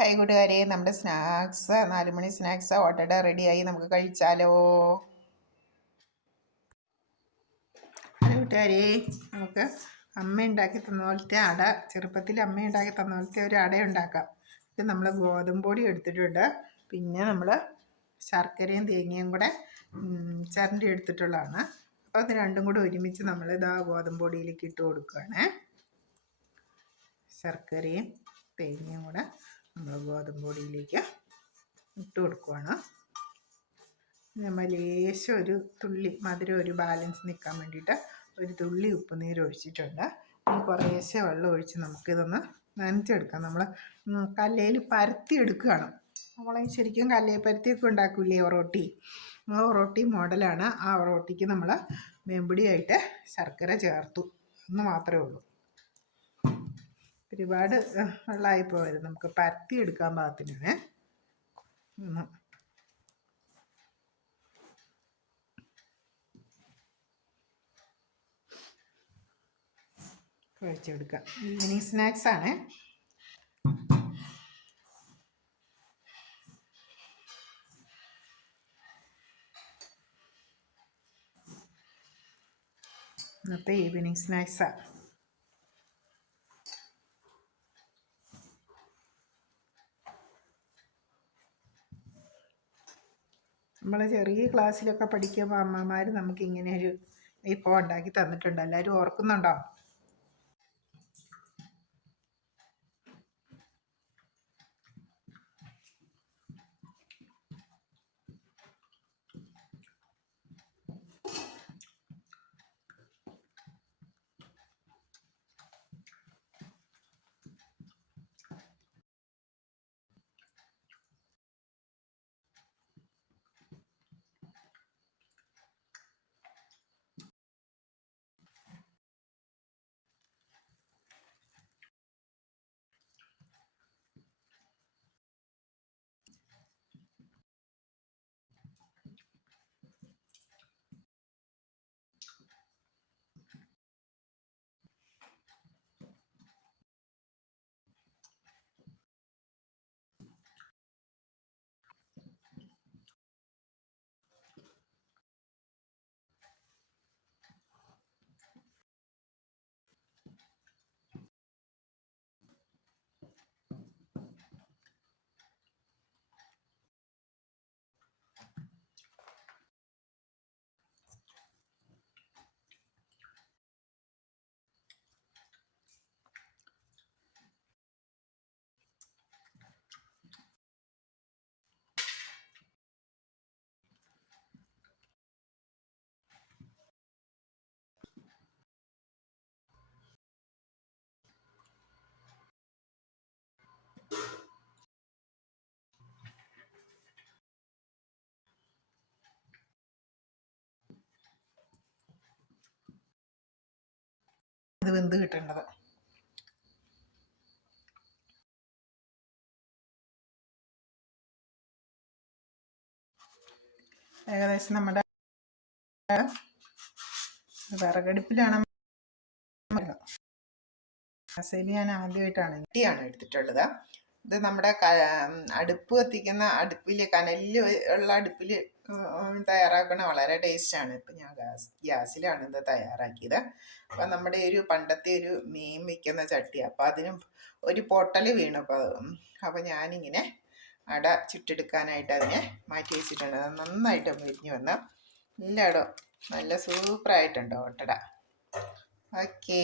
Hi കൂട്ടുകാരെ, നമ്മുടെ snacks 4 മണി snacks ഓട്ടട റെഡിയായി. നമുക്ക് കഴിച്ചാലോ? ഹലോ കൂട്ടുകാരെ, നമുക്ക് അമ്മ ഉണ്ടാക്കി തന്ന പോലത്തെ അട, ചെറുപ്പത്തിൽ അമ്മ ഉണ്ടാക്കി തന്ന പോലത്തെ ഒരു അട ഉണ്ടാക്കാം. ഇത് നമ്മൾ ഗോതമ്പൊടി എടുത്തിട്ടുണ്ട്, പിന്നെ നമ്മൾ ശർക്കരയും തേങ്ങയും കൂടെ ചിരണ്ടി എടുത്തിട്ടുള്ളതാണ്. അപ്പോൾ അത് രണ്ടും കൂടെ ഒരുമിച്ച് നമ്മൾ ഇതാ ഗോതമ്പൊടിയിലേക്ക് ഇട്ട് കൊടുക്കുകയാണ്. ശർക്കരയും തേങ്ങയും കൂടെ നമ്മൾ ഗോതമ്പൊടിയിലേക്ക് ഇട്ട് കൊടുക്കുകയാണ്. നമ്മൾ ലേശം ഒരു തുള്ളി മധുരം ഒരു ബാലൻസ് നിൽക്കാൻ വേണ്ടിയിട്ട് ഒരു തുള്ളി ഉപ്പുനീര് ഒഴിച്ചിട്ടുണ്ട്. കുറേശ്ശെ വെള്ളം ഒഴിച്ച് നമുക്കിതൊന്ന് നനച്ചെടുക്കാം. നമ്മൾ കല്ലയിൽ പരത്തി എടുക്കുകയാണ്. നമ്മളെ ശരിക്കും കല്ലയിൽ പരത്തിയൊക്കെ ഉണ്ടാക്കൂലേ ഒറോട്ടി, ആ ഒറോട്ടി മോഡലാണ്. ആ ഒറോട്ടിക്ക് നമ്മൾ വെമ്പടിയായിട്ട് ശർക്കര ചേർത്തു എന്ന് മാത്രമേ ഉള്ളൂ. ഒരുപാട് വെള്ളമായി പോകരുത്, നമുക്ക് പരത്തി എടുക്കാൻ പാകത്തിനാണ്. കുഴച്ചെടുക്കാം. ഈവനിങ് സ്നാക്സ് ആണ്. ഇന്നത്തെ ഈവനിങ് സ്നാക്സാണ്. നമ്മൾ ചെറിയ ക്ലാസ്സിലൊക്കെ പഠിക്കുമ്പോൾ അമ്മമാർ നമുക്കിങ്ങനെ ഒരു വിഭവം ഉണ്ടാക്കി തന്നിട്ടുണ്ട്. എല്ലാവരും ഓർക്കുന്നുണ്ടോ? ഇത് വെന്ത് കിട്ടേണ്ടത്. ഏകദേശം നമ്മുടെ വിറകടുപ്പിലാണ്. ഞാൻ ആദ്യമായിട്ടാണ് ഇട്ടിയാണ് എടുത്തിട്ടുള്ളത്. ഇത് നമ്മുടെ അടുപ്പ് കത്തിക്കുന്ന അടുപ്പിൽ, കനലിൽ ഉള്ള അടുപ്പിൽ തയ്യാറാക്കണ വളരെ ടേസ്റ്റാണ്. ഇപ്പം ഞാൻ ഗ്യാസിലാണ് ഇത് തയ്യാറാക്കിയത്. അപ്പം നമ്മുടെ ഒരു പണ്ടത്തെ ഒരു മീൻ വയ്ക്കുന്ന ചട്ടി, അപ്പം അതിനും ഒരു പൊട്ടൽ വീണപ്പോൾ അപ്പം ഞാനിങ്ങനെ അട ചുട്ടെടുക്കാനായിട്ട് അതിനെ മാറ്റി വെച്ചിട്ടുണ്ട്. അത് നന്നായിട്ട് മുരിഞ്ഞ് വന്ന് എല്ലായിടും നല്ല സൂപ്പറായിട്ടുണ്ടോ ഒട്ടട. ഓക്കേ.